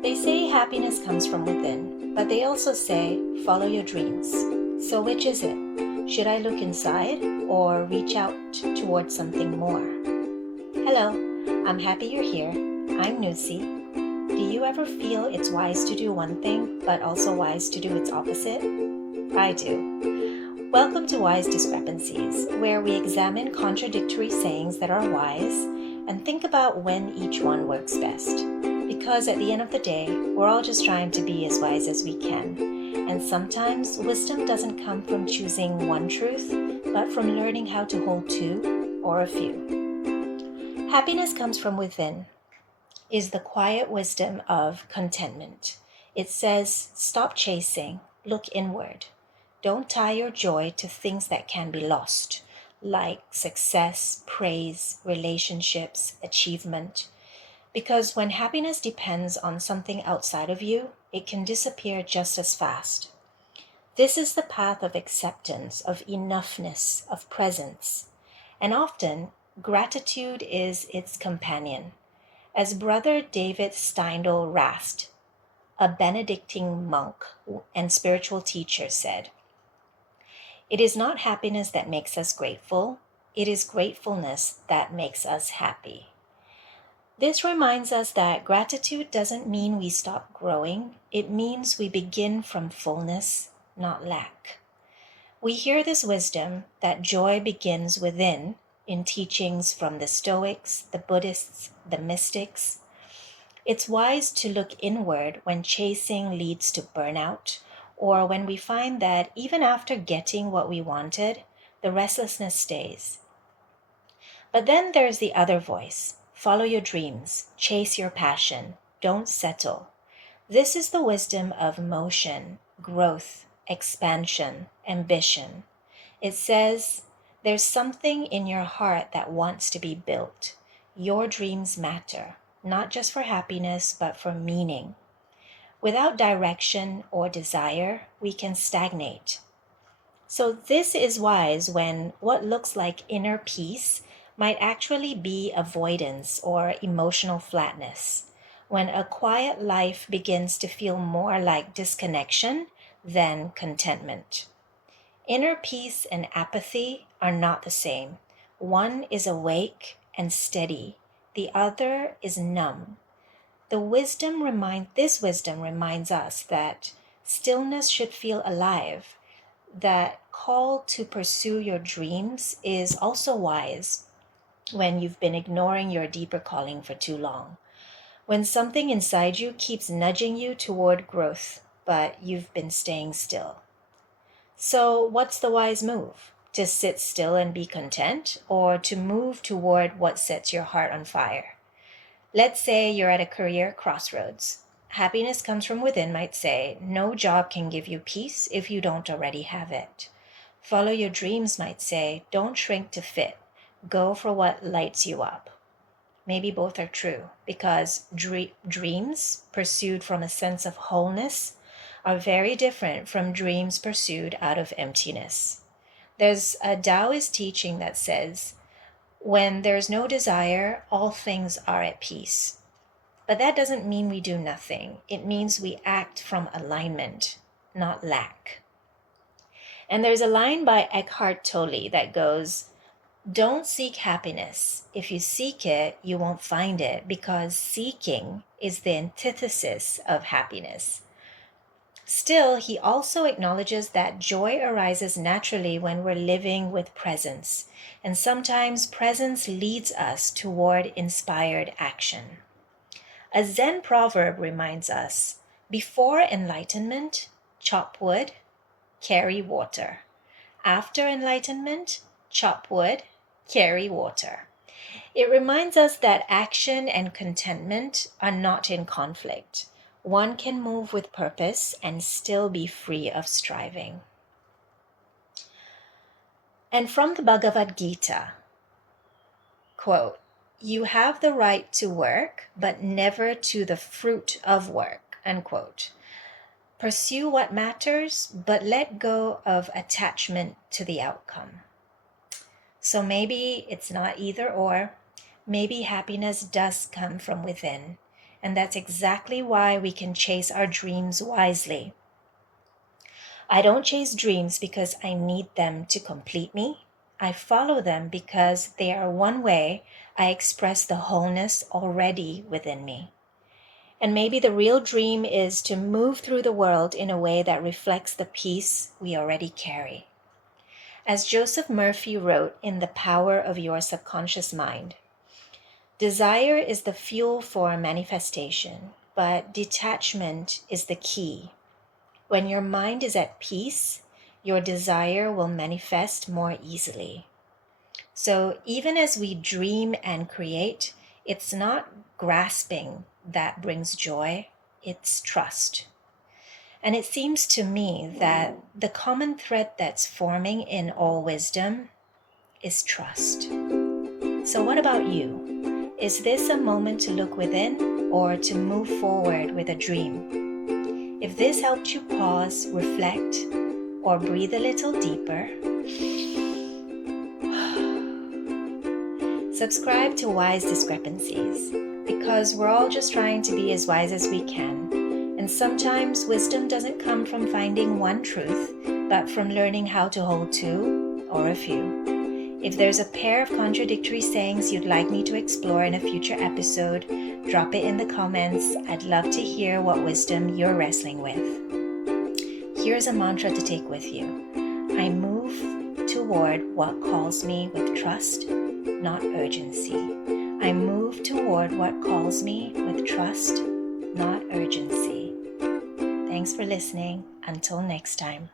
They say happiness comes from within, but they also say follow your dreams. So which is it? Should I look inside or reach out towards something more? Hello, I'm happy you're here. I'm Nusi. Do you ever feel it's wise to do one thing, but also wise to do its opposite? I do. Welcome to Wise Discrepancies, where we examine contradictory sayings that are wise and think about when each one works best. Because at the end of the day, we're all just trying to be as wise as we can. And sometimes wisdom doesn't come from choosing one truth, but from learning how to hold two or a few. Happiness comes from within, is the quiet wisdom of contentment. It says, stop chasing, look inward. Don't tie your joy to things that can be lost, like success, praise, relationships, achievement. Because when happiness depends on something outside of you, it can disappear just as fast. This is the path of acceptance, of enoughness, of presence. And often, gratitude is its companion. As Brother David Steindl Rast, a Benedictine monk and spiritual teacher, said, "It is not happiness that makes us grateful, it is gratefulness that makes us happy." This reminds us that gratitude doesn't mean we stop growing. It means we begin from fullness, not lack. We hear this wisdom that joy begins within in teachings from the Stoics, the Buddhists, the mystics. It's wise to look inward when chasing leads to burnout, or when we find that even after getting what we wanted, the restlessness stays. But then there's the other voice. Follow your dreams, chase your passion, don't settle. This is the wisdom of motion, growth, expansion, ambition. It says, there's something in your heart that wants to be built. Your dreams matter, not just for happiness, but for meaning. Without direction or desire, we can stagnate. So this is wise when what looks like inner peace might actually be avoidance or emotional flatness, when a quiet life begins to feel more like disconnection than contentment. Inner peace and apathy are not the same. One is awake and steady, the other is numb. This wisdom reminds us that stillness should feel alive, that call to pursue your dreams is also wise when you've been ignoring your deeper calling for too long. When something inside you keeps nudging you toward growth, but you've been staying still. So what's the wise move? To sit still and be content, or to move toward what sets your heart on fire? Let's say you're at a career crossroads. Happiness comes from within might say, no job can give you peace if you don't already have it. Follow your dreams might say, don't shrink to fit. Go for what lights you up. Maybe both are true, because dreams pursued from a sense of wholeness are very different from dreams pursued out of emptiness. There's a Taoist teaching that says, when there's no desire, all things are at peace. But that doesn't mean we do nothing. It means we act from alignment, not lack. And there's a line by Eckhart Tolle that goes, don't seek happiness. If you seek it, you won't find it, because seeking is the antithesis of happiness. Still, he also acknowledges that joy arises naturally when we're living with presence, and sometimes presence leads us toward inspired action. A Zen proverb reminds us, before enlightenment, chop wood, carry water. After enlightenment, chop wood, carry water. It reminds us that action and contentment are not in conflict. One can move with purpose and still be free of striving. And from the Bhagavad Gita, quote, you have the right to work, but never to the fruit of work, unquote. Pursue what matters, but let go of attachment to the outcome. So maybe it's not either or. Maybe happiness does come from within, And that's exactly why we can chase our dreams wisely. I don't chase dreams because I need them to complete me. I follow them because they are one way I express the wholeness already within me. And maybe the real dream is to move through the world in a way that reflects the peace we already carry. As Joseph Murphy wrote in The Power of Your Subconscious Mind, desire is the fuel for manifestation, but detachment is the key. When your mind is at peace, your desire will manifest more easily. So even as we dream and create, it's not grasping that brings joy, it's trust. And it seems to me that the common thread that's forming in all wisdom is trust. So what about you? Is this a moment to look within or to move forward with a dream? If this helped you pause, reflect, or breathe a little deeper, subscribe to Wise Discrepancies, because we're all just trying to be as wise as we can. And sometimes wisdom doesn't come from finding one truth, but from learning how to hold two or a few. If there's a pair of contradictory sayings you'd like me to explore in a future episode, drop it in the comments. I'd love to hear what wisdom you're wrestling with. Here's a mantra to take with you. I move toward what calls me with trust, not urgency. I move toward what calls me with trust, not urgency. Thanks for listening. Until next time.